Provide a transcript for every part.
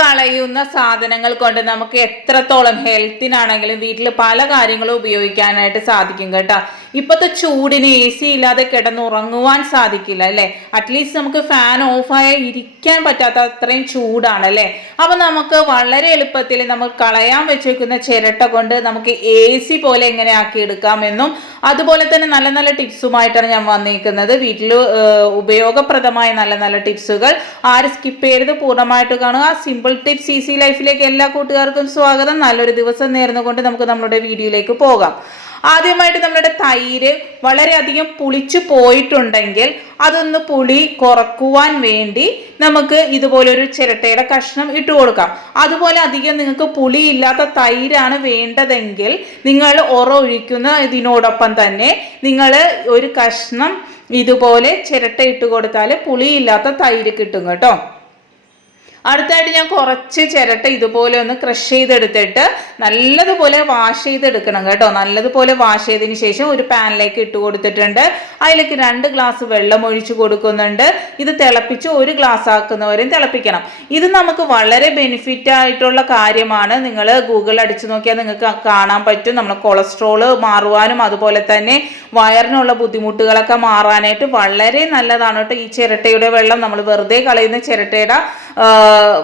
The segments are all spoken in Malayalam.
കളയുന്ന സാധനങ്ങൾ കൊണ്ട് നമുക്ക് എത്രത്തോളം ഹെൽത്തിനാണെങ്കിലും വീട്ടിൽ പല കാര്യങ്ങളും ഉപയോഗിക്കാനായിട്ട് സാധിക്കും കേട്ടോ. ഇപ്പോഴത്തെ ചൂടിന് AC ഇല്ലാതെ കിടന്നുറങ്ങുവാൻ സാധിക്കില്ല അല്ലേ. അറ്റ്ലീസ്റ്റ് നമുക്ക് ഫാൻ ഓഫായി ഇരിക്കാൻ പറ്റാത്ത അത്രയും ചൂടാണ് അല്ലേ. അപ്പൊ നമുക്ക് വളരെ എളുപ്പത്തിൽ നമുക്ക് കളയാൻ വെച്ചേക്കുന്ന ചിരട്ട കൊണ്ട് നമുക്ക് AC പോലെ എങ്ങനെ ആക്കി എടുക്കാമെന്നും അതുപോലെ തന്നെ നല്ല നല്ല ടിപ്സുമായിട്ടാണ് ഞാൻ വന്നിരിക്കുന്നത്. വീട്ടിൽ ഉപയോഗപ്രദമായ നല്ല നല്ല ടിപ്സുകൾ ആരും സ്കിപ്പ് ചെയ്ത് പൂർണ്ണമായിട്ട് കാണുക. സിമ്പിൾ ടിപ്സ് ഈസി ലൈഫിലേക്ക് എല്ലാ കൂട്ടുകാർക്കും സ്വാഗതം. നല്ലൊരു ദിവസം നേർന്നുകൊണ്ട് നമുക്ക് നമ്മുടെ വീഡിയോയിലേക്ക് പോകാം. ആദ്യമായിട്ട് നമ്മുടെ തൈര് വളരെയധികം പുളിച്ചു പോയിട്ടുണ്ടെങ്കിൽ അതൊന്ന് പുളി കുറക്കുവാൻ വേണ്ടി നമുക്ക് ഇതുപോലൊരു ചിരട്ടയുടെ കഷ്ണം ഇട്ട് കൊടുക്കാം. അതുപോലെ അധികം നിങ്ങൾക്ക് പുളിയില്ലാത്ത തൈരാണ് വേണ്ടതെങ്കിൽ നിങ്ങൾ ഒഴിക്കുന്ന ഇതിനോടൊപ്പം തന്നെ നിങ്ങൾ ഒരു കഷ്ണം ഇതുപോലെ ചിരട്ട ഇട്ട് കൊടുത്താൽ പുളിയില്ലാത്ത തൈര് കിട്ടും കേട്ടോ. അടുത്തായിട്ട് ഞാൻ കുറച്ച് ചിരട്ട ഇതുപോലെ ഒന്ന് ക്രഷ് ചെയ്തെടുത്തിട്ട് നല്ലതുപോലെ വാഷ് ചെയ്തെടുക്കണം കേട്ടോ. നല്ലതുപോലെ വാഷ് ചെയ്തതിന് ശേഷം ഒരു പാനിലേക്ക് ഇട്ട് കൊടുത്തിട്ടുണ്ട്. അതിലേക്ക് 2 ഗ്ലാസ് വെള്ളം ഒഴിച്ച് കൊടുക്കുന്നുണ്ട്. ഇത് തിളപ്പിച്ച് 1 ഗ്ലാസ് ആക്കുന്നവരെയും തിളപ്പിക്കണം. ഇത് നമുക്ക് വളരെ ബെനിഫിറ്റ് ആയിട്ടുള്ള കാര്യമാണ്. നിങ്ങൾ ഗൂഗിൾ അടിച്ചു നോക്കിയാൽ നിങ്ങൾക്ക് കാണാൻ പറ്റും. നമ്മൾ കൊളസ്ട്രോള് മാറുവാനും അതുപോലെ തന്നെ വയറിനുള്ള ബുദ്ധിമുട്ടുകളൊക്കെ മാറാനായിട്ട് വളരെ നല്ലതാണ് കേട്ടോ. ഈ ചിരട്ടയുടെ വെള്ളം നമ്മൾ വെറുതെ കളയുന്ന ചിരട്ടയുടെ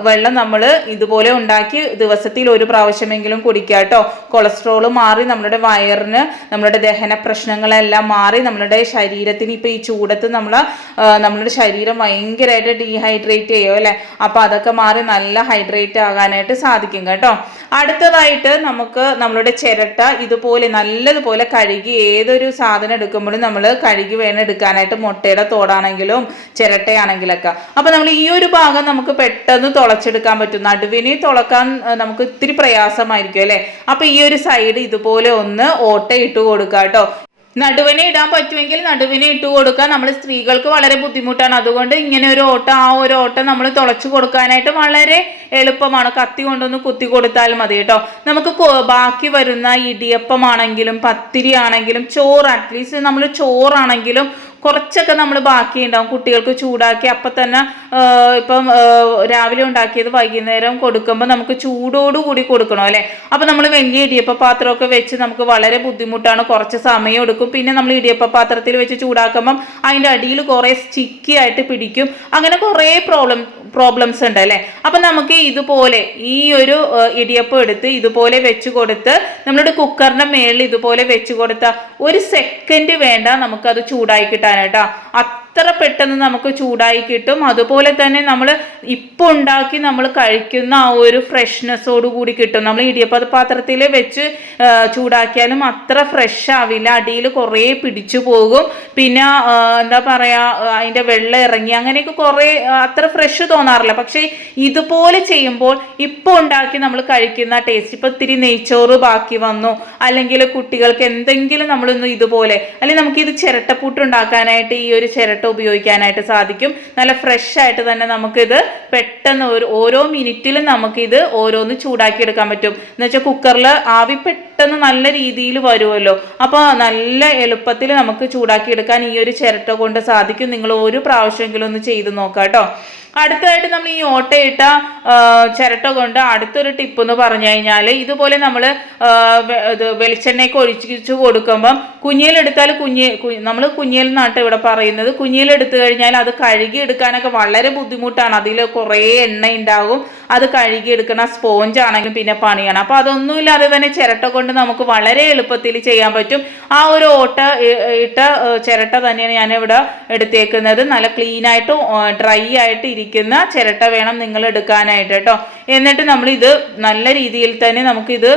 വെള്ളം നമ്മൾ ഇതുപോലെ ഉണ്ടാക്കി ദിവസത്തിൽ 1 പ്രാവശ്യമെങ്കിലും കുടിക്കുക കേട്ടോ. കൊളസ്ട്രോള് മാറി നമ്മുടെ വയറിന് നമ്മുടെ ദഹന പ്രശ്നങ്ങളെല്ലാം മാറി നമ്മുടെ ശരീരത്തിന് ഇപ്പം ഈ ചൂടത്ത് നമ്മുടെ ശരീരം ഭയങ്കരമായിട്ട് ഡീഹൈഡ്രേറ്റ് ചെയ്യും അല്ലേ. അപ്പം അതൊക്കെ മാറി നല്ല ഹൈഡ്രേറ്റ് ആകാനായിട്ട് സാധിക്കും കേട്ടോ. അടുത്തതായിട്ട് നമുക്ക് നമ്മളുടെ ചിരട്ട ഇതുപോലെ നല്ലതുപോലെ കഴുകി ഏതൊരു സാധനം എടുക്കുമ്പോഴും നമ്മൾ കഴുകി വേണം എടുക്കാനായിട്ട്. മുട്ടയുടെ തോടാണെങ്കിലും ചിരട്ടയാണെങ്കിലൊക്കെ. അപ്പം നമ്മൾ ഈ ഒരു ഭാഗം നമുക്ക് പെട്ടെന്ന് തുളച്ചെടുക്കാൻ പറ്റും. നടുവിന് തുളക്കാൻ നമുക്ക് ഇത്തിരി പ്രയാസമായിരിക്കും അല്ലേ. അപ്പൊ ഈ ഒരു സൈഡ് ഇതുപോലെ ഒന്ന് ഓട്ട ഇട്ട് കൊടുക്കുക കേട്ടോ. നടുവിനെ ഇടാൻ പറ്റുമെങ്കിൽ നടുവിനെ ഇട്ട് കൊടുക്കാൻ. നമ്മൾ സ്ത്രീകൾക്ക് വളരെ ബുദ്ധിമുട്ടാണ്. അതുകൊണ്ട് ഇങ്ങനെ ഒരു ഓട്ട ഒരു ഓട്ട നമ്മൾ തുളച്ചു കൊടുക്കാനായിട്ട് വളരെ എളുപ്പമാണ്. കത്തി കൊണ്ടൊന്ന് കുത്തി കൊടുത്താൽ മതി കേട്ടോ. നമുക്ക് ബാക്കി വരുന്ന ഇടിയപ്പമാണെങ്കിലും പത്തിരി ആണെങ്കിലും ചോറ്, അറ്റ്ലീസ്റ്റ് നമ്മൾ ചോറാണെങ്കിലും കുറച്ചൊക്കെ നമ്മൾ ബാക്കി ഉണ്ടാവും. കുട്ടികൾക്ക് ചൂടാക്കി അപ്പം തന്നെ ഇപ്പം രാവിലെ ഉണ്ടാക്കിയത് വൈകുന്നേരം കൊടുക്കുമ്പോൾ നമുക്ക് ചൂടോടുകൂടി കൊടുക്കണം അല്ലേ. അപ്പം നമ്മൾ വലിയ ഇടിയപ്പ പാത്രമൊക്കെ വെച്ച് നമുക്ക് വളരെ ബുദ്ധിമുട്ടാണ്. കുറച്ച് സമയം എടുക്കും. പിന്നെ നമ്മൾ ഇടിയപ്പ പാത്രത്തിൽ വെച്ച് ചൂടാക്കുമ്പം അതിൻ്റെ അടിയിൽ കുറേ സ്റ്റിക്കി ആയിട്ട് പിടിക്കും. അങ്ങനെ കുറേ പ്രോബ്ലംസ് ഉണ്ട് അല്ലേ. അപ്പം നമുക്ക് ഇതുപോലെ ഈ ഒരു ഇടിയപ്പം എടുത്ത് ഇതുപോലെ വെച്ച് കൊടുത്ത് നമ്മളുടെ കുക്കറിൻ്റെ മേളിൽ ഇതുപോലെ വെച്ച് കൊടുത്താൽ 1 സെക്കൻഡ് വേണ്ട നമുക്കത് ചൂടായി കിട്ടാനായിട്ടാ. അത്ര പെട്ടെന്ന് നമുക്ക് ചൂടായി കിട്ടും. അതുപോലെ തന്നെ നമ്മൾ ഇപ്പോൾ ഉണ്ടാക്കി നമ്മൾ കഴിക്കുന്ന ആ ഒരു ഫ്രഷ്നെസ്സോട് കൂടി കിട്ടും. നമ്മൾ ഇടിയപ്പ പാത്രത്തിൽ വെച്ച് ചൂടാക്കിയാലും അത്ര ഫ്രഷ് ആവില്ല. അടിയിൽ കുറേ പിടിച്ചു പോകും. പിന്നെ എന്താ പറയുക, അതിൻ്റെ വെള്ളം ഇറങ്ങി അങ്ങനെയൊക്കെ കുറേ അത്ര ഫ്രഷ് തോന്നാറില്ല. പക്ഷേ ഇതുപോലെ ചെയ്യുമ്പോൾ ഇപ്പോൾ ഉണ്ടാക്കി നമ്മൾ കഴിക്കുന്ന ടേസ്റ്റ്, ഇപ്പം ഇത്തിരി നെയ്ച്ചോറ് ബാക്കി വന്നു അല്ലെങ്കിൽ കുട്ടികൾക്ക് എന്തെങ്കിലും നമ്മളൊന്ന് ഇതുപോലെ, അല്ലെങ്കിൽ നമുക്കിത് ചിരട്ടപ്പൂട്ട് ഉണ്ടാക്കാനായിട്ട് ഈ ഒരു ചിരട്ട ഉപയോഗിക്കാനായിട്ട് സാധിക്കും. നല്ല ഫ്രഷ് ആയിട്ട് തന്നെ നമുക്കിത് പെട്ടെന്ന് ഓരോ മിനിറ്റിലും നമുക്കിത് ഓരോന്ന് ചൂടാക്കി എടുക്കാൻ പറ്റും. എന്ന് വെച്ചാൽ കുക്കറിൽ ആവി പെട്ടെന്ന് നല്ല രീതിയിൽ വരുമല്ലോ. അപ്പോൾ നല്ല എളുപ്പത്തിൽ നമുക്ക് ചൂടാക്കി എടുക്കാൻ ഈ ഒരു ചിരട്ട കൊണ്ട് സാധിക്കും. നിങ്ങൾ 1 പ്രാവശ്യമെങ്കിലും ഒന്ന് ചെയ്ത് നോക്കാം കേട്ടോ. അടുത്തതായിട്ട് നമ്മൾ ഈ ഓട്ടയിട്ട ചിരട്ട കൊണ്ട് അടുത്തൊരു ടിപ്പ് എന്ന് പറഞ്ഞു കഴിഞ്ഞാൽ, ഇതുപോലെ നമ്മൾ വെളിച്ചെണ്ണയൊക്കെ ഒഴിച്ചു കൊടുക്കുമ്പം കുഞ്ഞിലെടുത്താൽ നമ്മൾ കുഞ്ഞിൽ നിന്നാട്ട് ഇവിടെ പറയുന്നത്. കുഞ്ഞിലെടുത്തു കഴിഞ്ഞാൽ അത് കഴുകി എടുക്കാനൊക്കെ വളരെ ബുദ്ധിമുട്ടാണ്. അതിൽ കുറേ എണ്ണ ഉണ്ടാകും. അത് കഴുകി എടുക്കണ സ്പോഞ്ച് ആണെങ്കിലും പിന്നെ പണിയാണ്. അപ്പോൾ അതൊന്നുമില്ലാതെ തന്നെ ചിരട്ട കൊണ്ട് നമുക്ക് വളരെ എളുപ്പത്തിൽ ചെയ്യാൻ പറ്റും. ആ ഒരു ഓട്ട ഇട്ട ചിരട്ട തന്നെയാണ് ഞാനിവിടെ എടുത്തേക്കുന്നത്. നല്ല ക്ലീനായിട്ടും ഡ്രൈ ആയിട്ട് ഇരിക്കുന്ന ചിരട്ട വേണം നിങ്ങൾ എടുക്കാനായിട്ട് കേട്ടോ. എന്നിട്ട് നമ്മളിത് നല്ല രീതിയിൽ തന്നെ നമുക്കിത്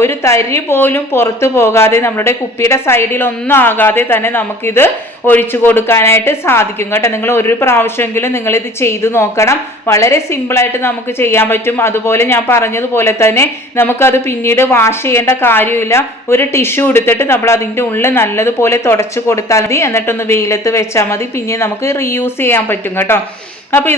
ഒരു തരി പോലും പുറത്തു പോകാതെ നമ്മളുടെ കുപ്പിയുടെ സൈഡിലൊന്നും ആകാതെ തന്നെ നമുക്കിത് ഒഴിച്ചു കൊടുക്കാനായിട്ട് സാധിക്കും കേട്ടോ. നിങ്ങൾ 1 പ്രാവശ്യമെങ്കിലും നിങ്ങളിത് ചെയ്തു നോക്കണം. വളരെ സിമ്പിളായിട്ട് നമുക്ക് ചെയ്യാൻ പറ്റും. അതുപോലെ ഞാൻ പറഞ്ഞതുപോലെ തന്നെ നമുക്കത് പിന്നീട് വാഷ് ചെയ്യേണ്ട കാര്യമില്ല. ഒരു ടിഷ്യൂ എടുത്തിട്ട് നമ്മൾ അതിൻ്റെ ഉള്ളിൽ നല്ലതുപോലെ തുടച്ചു കൊടുത്താൽ മതി. എന്നിട്ടൊന്ന് വെയിലത്ത് വെച്ചാൽ മതി. പിന്നെ നമുക്ക് റീയൂസ് ചെയ്യാൻ പറ്റും കേട്ടോ. അപ്പോൾ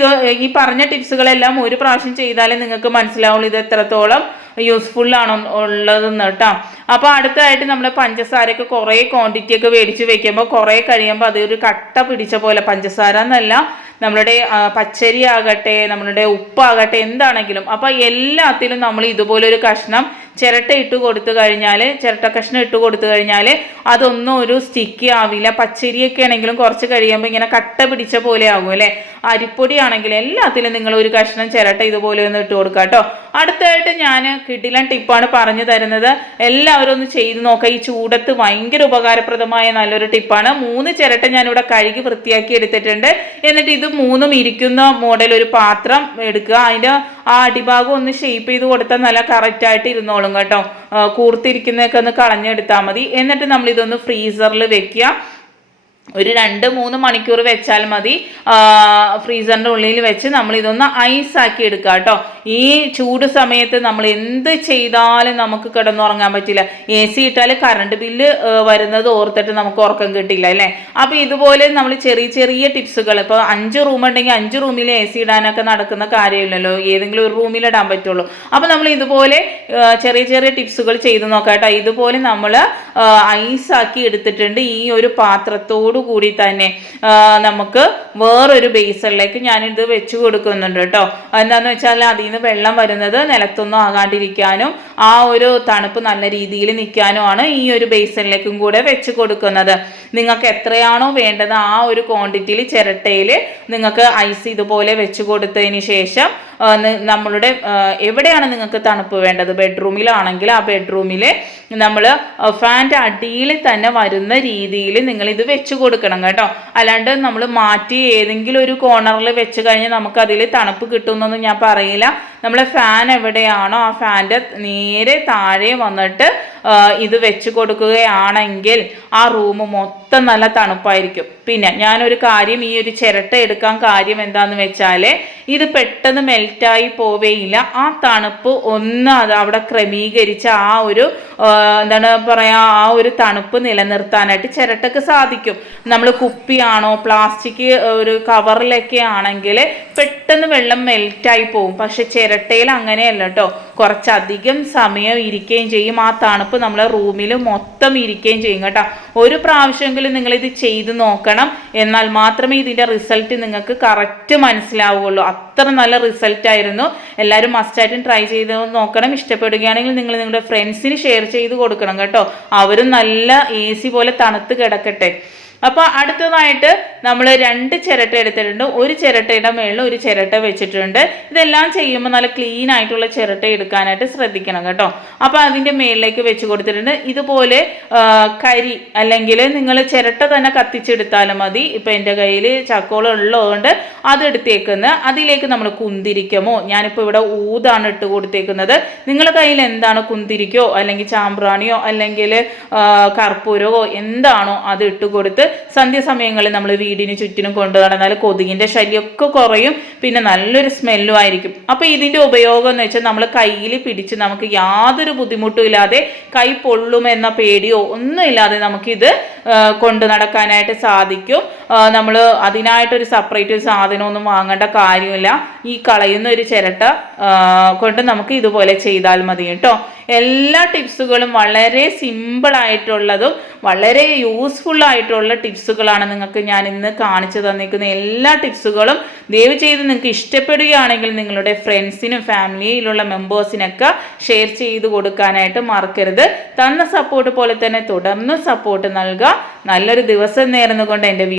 ഈ പറഞ്ഞ ടിപ്സുകളെല്ലാം 1 പ്രാവശ്യം ചെയ്താലേ നിങ്ങൾക്ക് മനസ്സിലാവുള്ളൂ ഇത് എത്രത്തോളം യൂസ്ഫുൾ ആണോ ഉള്ളതെന്ന് കേട്ടോ. അപ്പോൾ അടുത്തതായിട്ട് നമ്മൾ പഞ്ചസാരയൊക്കെ കുറേ ക്വാണ്ടിറ്റി ഒക്കെ മേടിച്ച് വെക്കുമ്പോൾ കുറേ കഴിയുമ്പോൾ അതൊരു കട്ട പിടിച്ച പോലെ, പഞ്ചസാര എന്നല്ല നമ്മളുടെ പച്ചരി ആകട്ടെ, നമ്മളുടെ ഉപ്പാകട്ടെ, എന്താണെങ്കിലും. അപ്പം എല്ലാത്തിലും നമ്മൾ ഇതുപോലെ ഒരു കഷ്ണം ചിരട്ട ഇട്ട് കൊടുത്തു കഴിഞ്ഞാൽ, ചിരട്ട കഷ്ണം ഇട്ട് കൊടുത്തു കഴിഞ്ഞാൽ അതൊന്നും ഒരു സ്റ്റിക്കി ആവില്ല. പച്ചരിയൊക്കെ ആണെങ്കിലും കുറച്ച് കഴിയുമ്പോൾ ഇങ്ങനെ കട്ട പിടിച്ച പോലെ ആകും അല്ലേ. അരിപ്പൊടി ആണെങ്കിലും എല്ലാത്തിലും നിങ്ങൾ ഒരു കഷ്ണം ചിരട്ട ഇതുപോലെ ഒന്ന് ഇട്ട് കൊടുക്കുക കേട്ടോ. അടുത്തായിട്ട് ഞാൻ കിടിലൻ ടിപ്പാണ് പറഞ്ഞു തരുന്നത്. എല്ലാവരും ഒന്ന് ചെയ്ത് നോക്കുക. ഈ ചൂടത്ത് ഭയങ്കര ഉപകാരപ്രദമായ നല്ലൊരു ടിപ്പാണ്. 3 ചിരട്ട ഞാനിവിടെ കഴുകി വൃത്തിയാക്കി എടുത്തിട്ടുണ്ട്. എന്നിട്ട് ഇത് 3ഉം ഇരിക്കുന്ന മോഡൽ ഒരു പാത്രം എടുക്കുക. അതിൻ്റെ ആ അടിഭാഗം ഒന്ന് ഷേപ്പ് ചെയ്ത് കൊടുത്താൽ നല്ല കറക്റ്റായിട്ട് ഇരുന്നോളും കേട്ടോ. കൂർത്തിരിക്കുന്നതൊക്കെ ഒന്ന് കളഞ്ഞെടുത്താൽ മതി. എന്നിട്ട് നമ്മൾ ഇതൊന്ന് ഫ്രീസറിൽ വെക്കുക. ഒരു 2-3 മണിക്കൂർ വെച്ചാൽ മതി. ഫ്രീസറിൻ്റെ ഉള്ളിൽ വെച്ച് നമ്മൾ ഇതൊന്ന് ഐസാക്കി എടുക്കുക കേട്ടോ. ഈ ചൂട് സമയത്ത് നമ്മൾ എന്ത് ചെയ്താലും നമുക്ക് കിടന്നുറങ്ങാൻ പറ്റില്ല. AC ഇട്ടാൽ കറണ്ട് ബില്ല് വരുന്നത് ഓർത്തിട്ട് നമുക്ക് ഉറക്കം കിട്ടില്ല അല്ലേ. അപ്പോൾ ഇതുപോലെ നമ്മൾ ചെറിയ ചെറിയ ടിപ്സുകൾ, ഇപ്പോൾ 5 റൂം ഉണ്ടെങ്കിൽ 5 റൂമിൽ AC ഇടാനൊക്കെ നടക്കുന്ന കാര്യമില്ലല്ലോ, ഏതെങ്കിലും ഒരു റൂമിൽ ഇടാൻ പറ്റുള്ളൂ. അപ്പോൾ നമ്മൾ ഇതുപോലെ ചെറിയ ചെറിയ ടിപ്സുകൾ ചെയ്ത് നോക്കാം കേട്ടോ. ഇതുപോലെ നമ്മൾ ഐസാക്കി എടുത്തിട്ടുണ്ട്. ഈ ഒരു പാത്രത്തോട് കൂടി തന്നെ നമുക്ക് വേറൊരു ബേസണിലേക്ക് ഞാനിത് വെച്ച് കൊടുക്കുന്നുണ്ട് കേട്ടോ. എന്താന്ന് വെച്ചാൽ അതിൽ നിന്ന് വെള്ളം വരുന്നത് നിലത്തൊന്നും ആകാണ്ടിരിക്കാനും ആ ഒരു തണുപ്പ് നല്ല രീതിയിൽ നിൽക്കാനുമാണ് ഈ ഒരു ബേസണിലേക്കും കൂടെ വെച്ച് കൊടുക്കുന്നത്. നിങ്ങൾക്ക് എത്രയാണോ വേണ്ടത് ആ ഒരു ക്വാണ്ടിറ്റിയിൽ ചിരട്ടയിൽ നിങ്ങൾക്ക് ഐസ് ഇതുപോലെ വെച്ച് കൊടുത്തതിന് ശേഷം നമ്മളുടെ എവിടെയാണ് നിങ്ങൾക്ക് തണുപ്പ് വേണ്ടത്, ബെഡ്റൂമിലാണെങ്കിൽ ആ ബെഡ്റൂമിൽ നമ്മൾ ഫാൻ്റെ അടിയിൽ തന്നെ വരുന്ന രീതിയിൽ നിങ്ങൾ ഇത് വെച്ച് കൊടുക്കണം കേട്ടോ. അല്ലാണ്ട് നമ്മൾ മാറ്റി ഏതെങ്കിലും ഒരു കോർണറിൽ വെച്ച് കഴിഞ്ഞാൽ നമുക്ക് അതിൽ തണുപ്പ് കിട്ടുമെന്നൊന്നും ഞാൻ പറയില്ല. നമ്മളെ ഫാൻ എവിടെയാണോ ആ ഫാൻ്റെ നേരെ താഴെ വന്നിട്ട് ഇത് വെച്ച് കൊടുക്കുകയാണെങ്കിൽ ആ റൂം മൊത്തം നല്ല തണുപ്പായിരിക്കും. പിന്നെ ഞാനൊരു കാര്യം, ഈ ഒരു ചിരട്ട എടുക്കാൻ കാര്യം എന്താന്ന് വെച്ചാൽ ഇത് പെട്ടെന്ന് മെൽറ്റായി പോവേയില്ല. ആ തണുപ്പ് ഒന്ന് അത് അവിടെ ക്രമീകരിച്ച് ആ ഒരു എന്താണ് പറയുക, ആ ഒരു തണുപ്പ് നിലനിർത്താനായിട്ട് ചിരട്ടക്ക് സാധിക്കും. നമ്മൾ കുപ്പിയാണോ പ്ലാസ്റ്റിക് ഒരു കവറിലൊക്കെ ആണെങ്കിൽ പെട്ടെന്ന് വെള്ളം മെൽറ്റായി പോകും. പക്ഷെ ചിരട്ടയിൽ അങ്ങനെയല്ല കേട്ടോ. കുറച്ചധികം സമയം ഇരിക്കുകയും ചെയ്യും. ആ തണുപ്പ് നമ്മളെ റൂമിൽ മൊത്തം ഇരിക്കുകയും ചെയ്യും കേട്ടോ. ഒരു പ്രാവശ്യമെങ്കിലും നിങ്ങളിത് ചെയ്ത് നോക്കണം. എന്നാൽ മാത്രമേ ഇതിൻ്റെ റിസൾട്ട് നിങ്ങൾക്ക് കറക്റ്റ് മനസ്സിലാവുകയുള്ളൂ. അത്ര നല്ല റിസൾട്ടായിരുന്നു. എല്ലാവരും മസ്റ്റായിട്ടും ട്രൈ ചെയ്ത് നോക്കണം. ഇഷ്ടപ്പെടുകയാണെങ്കിൽ നിങ്ങൾ നിങ്ങളുടെ ഫ്രണ്ട്സിന് ഷെയർ ചെയ്ത് കൊടുക്കണം കേട്ടോ. അവരും നല്ല AC പോലെ തണുത്ത് കിടക്കട്ടെ. അപ്പോൾ അടുത്തതായിട്ട് നമ്മൾ 2 ചിരട്ട എടുത്തിട്ടുണ്ട്. ഒരു ചിരട്ടയുടെ മേളിൽ ഒരു ചിരട്ട വെച്ചിട്ടുണ്ട്. ഇതെല്ലാം ചെയ്യുമ്പോൾ നല്ല ക്ലീൻ ആയിട്ടുള്ള ചിരട്ട എടുക്കാനായിട്ട് ശ്രദ്ധിക്കണം കേട്ടോ. അപ്പോൾ അതിൻ്റെ മേളിലേക്ക് വെച്ച് കൊടുത്തിട്ടുണ്ട്. ഇതുപോലെ കരി അല്ലെങ്കിൽ നിങ്ങൾ ചിരട്ട തന്നെ കത്തിച്ചെടുത്താലും മതി. ഇപ്പോൾ എൻ്റെ കയ്യിൽ ചക്കോളം ഉള്ളതുകൊണ്ട് അതെടുത്തേക്കുന്നത്. അതിലേക്ക് നമ്മൾ കുന്തിരിക്കമോ, ഞാനിപ്പോൾ ഇവിടെ ഊതാണ് ഇട്ട് കൊടുത്തേക്കുന്നത്. നിങ്ങളുടെ കയ്യിൽ എന്താണ്, കുന്തിരിക്കോ അല്ലെങ്കിൽ ചാമ്പ്രാണിയോ അല്ലെങ്കിൽ കർപ്പൂരമോ എന്താണോ അത് ഇട്ട് കൊടുത്ത് സന്ധ്യാസമയങ്ങളിൽ നമ്മൾ വീടിന് ചുറ്റിനും കൊണ്ടു നടന്നാൽ കൊതുകിൻ്റെ ശല്യമൊക്കെ കുറയും. പിന്നെ നല്ലൊരു സ്മെല്ലും ആയിരിക്കും. അപ്പോൾ ഇതിൻ്റെ ഉപയോഗം എന്ന് വെച്ചാൽ നമ്മൾ കയ്യിൽ പിടിച്ച് നമുക്ക് യാതൊരു ബുദ്ധിമുട്ടും ഇല്ലാതെ, കൈ പൊള്ളുമെന്ന പേടിയോ ഒന്നും ഇല്ലാതെ നമുക്കിത് കൊണ്ടു നടക്കാനായിട്ട് സാധിക്കും. നമ്മൾ അതിനായിട്ടൊരു സെപ്പറേറ്റ് ഒരു സാധനമൊന്നും വാങ്ങേണ്ട കാര്യമില്ല. ഈ കളയുന്ന ഒരു ചിരട്ട കൊണ്ട് നമുക്ക് ഇതുപോലെ ചെയ്താൽ മതി കേട്ടോ. എല്ലാ ടിപ്സുകളും വളരെ സിമ്പിളായിട്ടുള്ളതും വളരെ യൂസ്ഫുള്ളായിട്ടുള്ള ടിപ്സുകളാണ് നിങ്ങൾക്ക് ഞാൻ ഇന്ന് കാണിച്ചു തന്നിരിക്കുന്ന. എല്ലാ ടിപ്സുകളും ദയവ് ചെയ്ത് നിങ്ങൾക്ക് ഇഷ്ടപ്പെടുകയാണെങ്കിൽ നിങ്ങളുടെ ഫ്രണ്ട്സിനും ഫാമിലിയിലുള്ള മെമ്പേഴ്സിനൊക്കെ ഷെയർ ചെയ്ത് കൊടുക്കാനായിട്ട് മറക്കരുത്. തന്ന സപ്പോർട്ട് പോലെ തന്നെ തുടർന്ന് സപ്പോർട്ട് നൽകുക. നല്ലൊരു ദിവസം നേർന്നുകൊണ്ട് എൻ്റെ